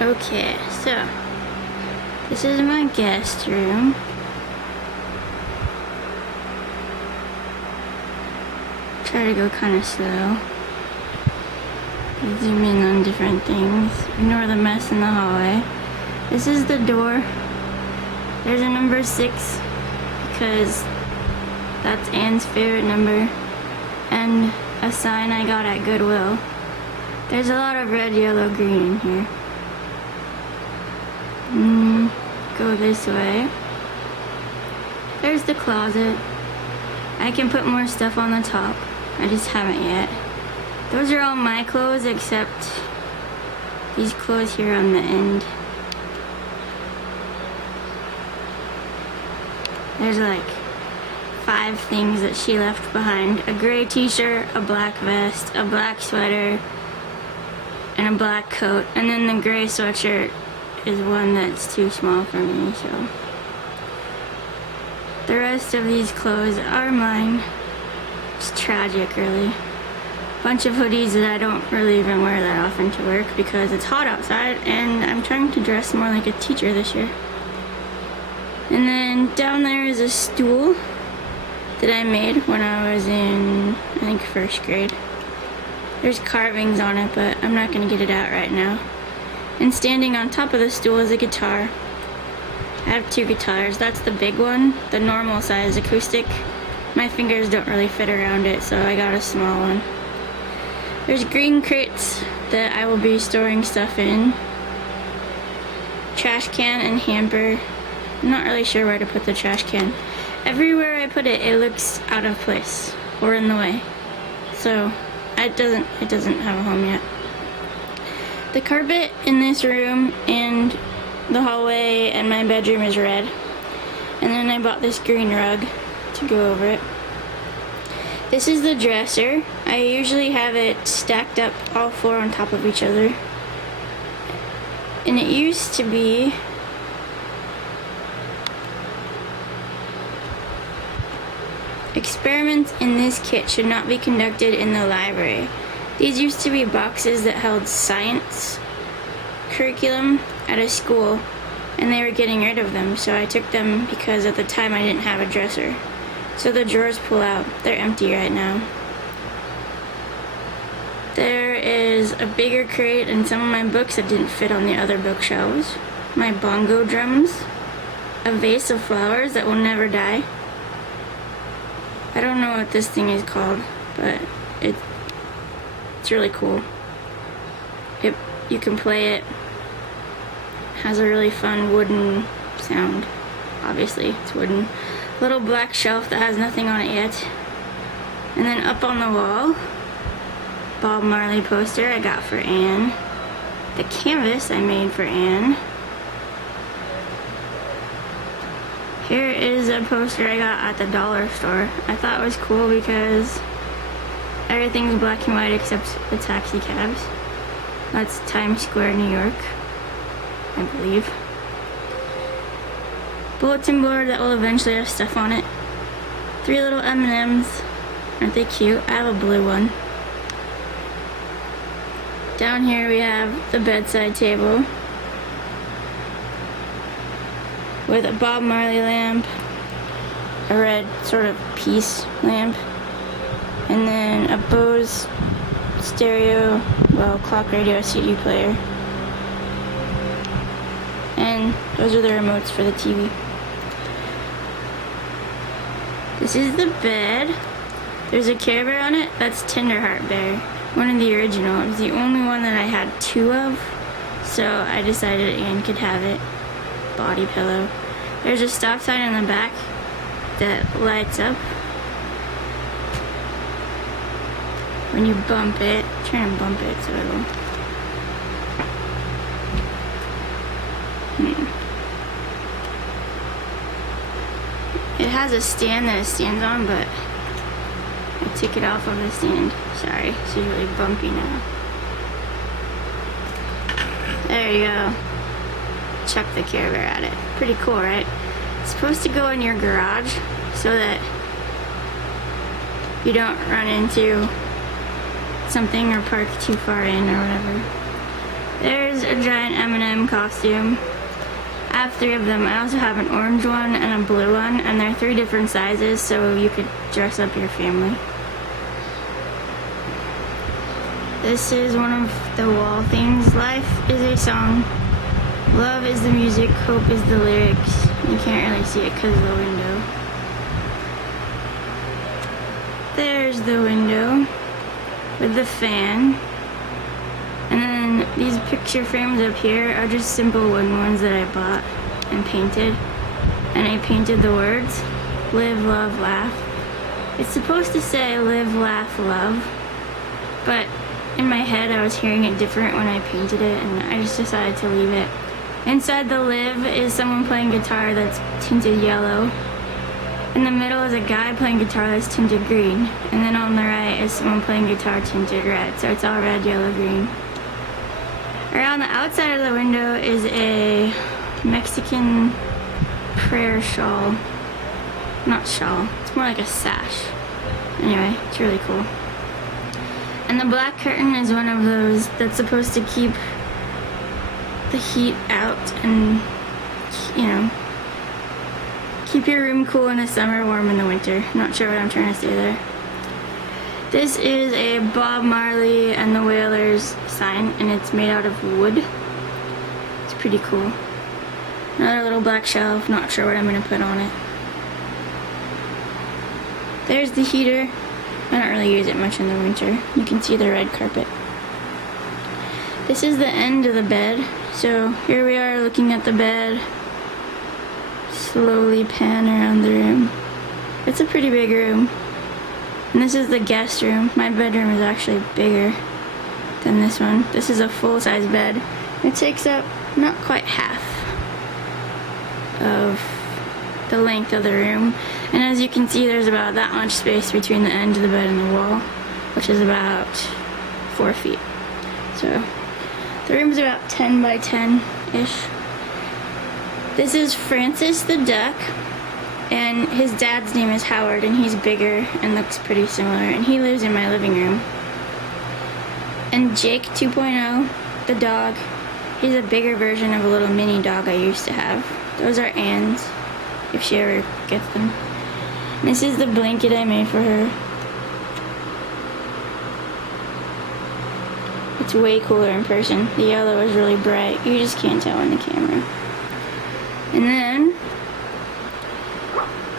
Okay, so this is my guest room. Try to go kind of slow. Zoom in on different things. Ignore the mess in the hallway. This is the door. There's a number 6 because that's Anne's favorite number, and a sign I got at Goodwill. There's a lot of red, yellow, green in here. Go this way. There's the closet. I can put more stuff on the top. I just haven't yet. Those are all my clothes except these clothes here on the end. There's like 5 things that she left behind. A gray t-shirt, a black vest, a black sweater, and a black coat. And then the gray sweatshirt is one that's too small for me, so. The rest of these clothes are mine. It's tragic, really. Bunch of hoodies that I don't really even wear that often to work because it's hot outside and I'm trying to dress more like a teacher this year. And then down there is a stool that I made when I was in, I think, 1st grade. There's carvings on it, but I'm not gonna get it out right now. And standing on top of the stool is a guitar. I have 2 guitars. That's the big one, the normal size acoustic. My fingers don't really fit around it, so I got a small one. There's green crates that I will be storing stuff in. Trash can and hamper. I'm not really sure where to put the trash can. Everywhere I put it, it looks out of place or in the way. So it doesn't have a home yet. The carpet in this room and the hallway and my bedroom is red. And then I bought this green rug to go over it. This is the dresser. I usually have it stacked up all 4 on top of each other. And it used to be experiments in this kit should not be conducted in the library. These used to be boxes that held science curriculum at a school, and they were getting rid of them, so I took them because at the time I didn't have a dresser. So the drawers pull out. They're empty right now. There is a bigger crate and some of my books that didn't fit on the other bookshelves. My bongo drums. A vase of flowers that will never die. I don't know what this thing is called, but it's really cool. You can play it. Has a really fun wooden sound. Obviously, it's wooden. Little black shelf that has nothing on it yet. And then up on the wall, Bob Marley poster I got for Anne. The canvas I made for Anne. Here is a poster I got at the dollar store. I thought it was cool because everything's black and white except the taxi cabs. That's Times Square, New York, I believe. Bulletin board that will eventually have stuff on it. 3 little M&Ms. Aren't they cute? I have a blue one. Down here we have the bedside table with a Bob Marley lamp, a red sort of peace lamp, and then a Bose stereo, clock radio CD player. And those are the remotes for the TV. This is the bed. There's a Care Bear on it. That's Tenderheart Bear. One of the original. It was the only one that I had 2 of. So I decided Anne could have it. Body pillow. There's a stop sign in the back that lights up when you bump it. I'm trying to bump it so it'll. It has a stand that it stands on, but I took it off of the stand. Sorry, it's really bumpy now. There you go. Chuck the Care Bear at it. Pretty cool, right? It's supposed to go in your garage so that you don't run into something or park too far in or whatever. There's a giant M&M costume. I have 3 of them. I also have an orange one and a blue one, and they're 3 different sizes, so you could dress up your family. This is one of the wall things. Life is a song. Love is the music. Hope is the lyrics. You can't really see it because of the window. There's the window with the fan. And then these picture frames up here are just simple wooden ones that I bought and painted. And I painted the words, live, love, laugh. It's supposed to say live, laugh, love. But in my head I was hearing it different when I painted it, and I just decided to leave it. Inside the live is someone playing guitar that's tinted yellow. In the middle is a guy playing guitar that's tinted green. And then on the right is someone playing guitar tinted red. So it's all red, yellow, green. Around the outside of the window is a Mexican prayer shawl. Not shawl, it's more like a sash. Anyway, it's really cool. And the black curtain is one of those that's supposed to keep the heat out and, you know, keep your room cool in the summer, warm in the winter. Not sure what I'm trying to say there. This is a Bob Marley and the Wailers sign, and it's made out of wood. It's pretty cool. Another little black shelf, not sure what I'm going to put on it. There's the heater. I don't really use it much in the winter. You can see the red carpet. This is the end of the bed. So here we are looking at the bed. Slowly pan around the room. It's a pretty big room. And this is the guest room. My bedroom is actually bigger than this one. This is a full-size bed. It takes up not quite half of the length of the room. And as you can see, there's about that much space between the end of the bed and the wall, which is about 4 feet. So the room's about 10 by 10-ish. This is Francis the duck. And his dad's name is Howard, and he's bigger and looks pretty similar, and he lives in my living room. And Jake 2.0, the dog, he's a bigger version of a little mini dog I used to have. Those are Anne's, if she ever gets them. And this is the blanket I made for her. It's way cooler in person. The yellow is really bright. You just can't tell on the camera. And then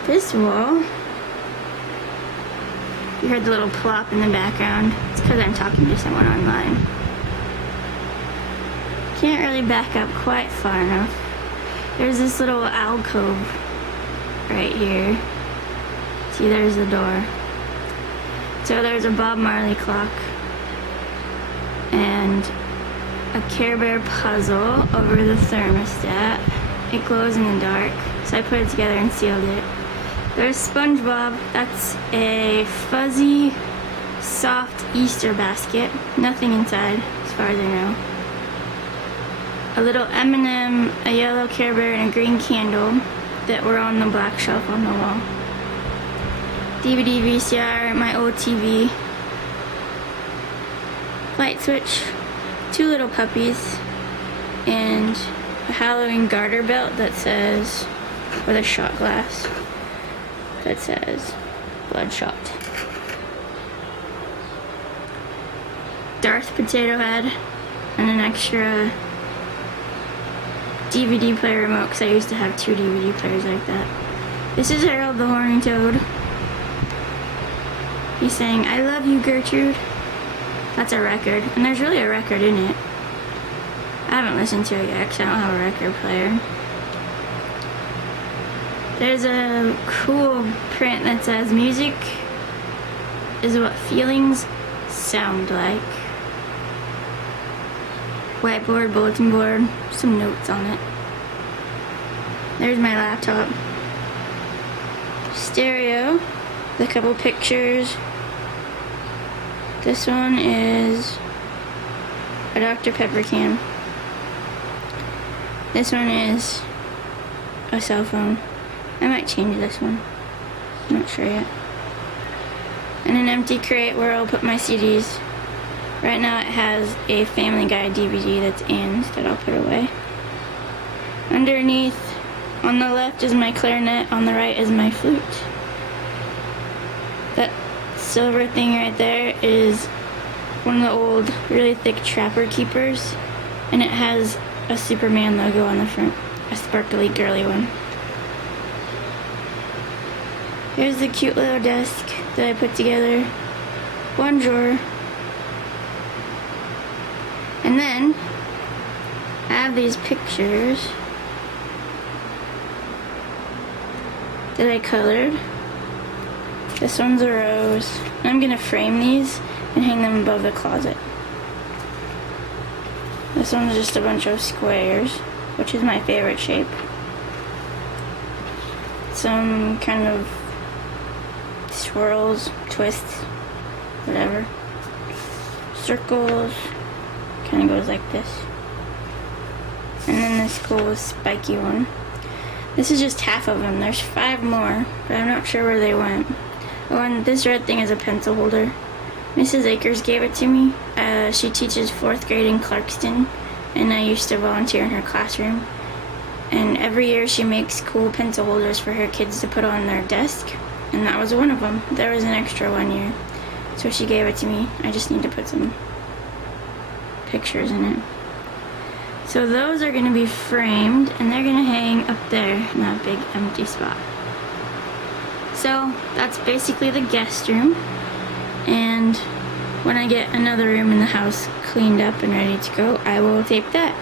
this wall, you heard the little plop in the background. It's because I'm talking to someone online. Can't really back up quite far enough. There's this little alcove right here. See, there's the door. So there's a Bob Marley clock and a Care Bear puzzle over the thermostat. It glows in the dark, so I put it together and sealed it. There's SpongeBob. That's a fuzzy, soft Easter basket. Nothing inside, as far as I know. A little M&M, a yellow Care Bear, and a green candle that were on the black shelf on the wall. DVD, VCR, my old TV. Light switch, 2 little puppies, and a Halloween garter belt that says, with a shot glass, that says Bloodshot. Darth Potato Head, and an extra DVD player remote, because I used to have 2 DVD players like that. This is Harold the Horny Toad. He's saying, "I love you, Gertrude." That's a record, and there's really a record in it. I haven't listened to it yet because I don't have a record player. There's a cool print that says, "Music is what feelings sound like." Whiteboard, bulletin board, some notes on it. There's my laptop. Stereo, with a couple pictures. This one is a Dr. Pepper can. This one is a cell phone. I might change this one. I'm not sure yet. And an empty crate where I'll put my CDs. Right now it has a Family Guy DVD that's Anne's that I'll put away. Underneath, on the left is my clarinet, on the right is my flute. That silver thing right there is one of the old, really thick Trapper Keepers, and it has a Superman logo on the front, a sparkly, girly one. Here's the cute little desk that I put together. One drawer. And then, I have these pictures that I colored. This one's a rose. I'm gonna frame these and hang them above the closet. This one's just a bunch of squares, which is my favorite shape. Some kind of swirls, twists, whatever. Circles, kind of goes like this. And then this cool spiky one. This is just half of them. There's 5 more, but I'm not sure where they went. Oh, and this red thing is a pencil holder. Mrs. Akers gave it to me. She teaches 4th grade in Clarkston, and I used to volunteer in her classroom. And every year she makes cool pencil holders for her kids to put on their desk, and that was one of them. There was an extra one year, so she gave it to me. I just need to put some pictures in it. So those are gonna be framed, and they're gonna hang up there in that big empty spot. So that's basically the guest room, and when I get another room in the house cleaned up and ready to go, I will tape that.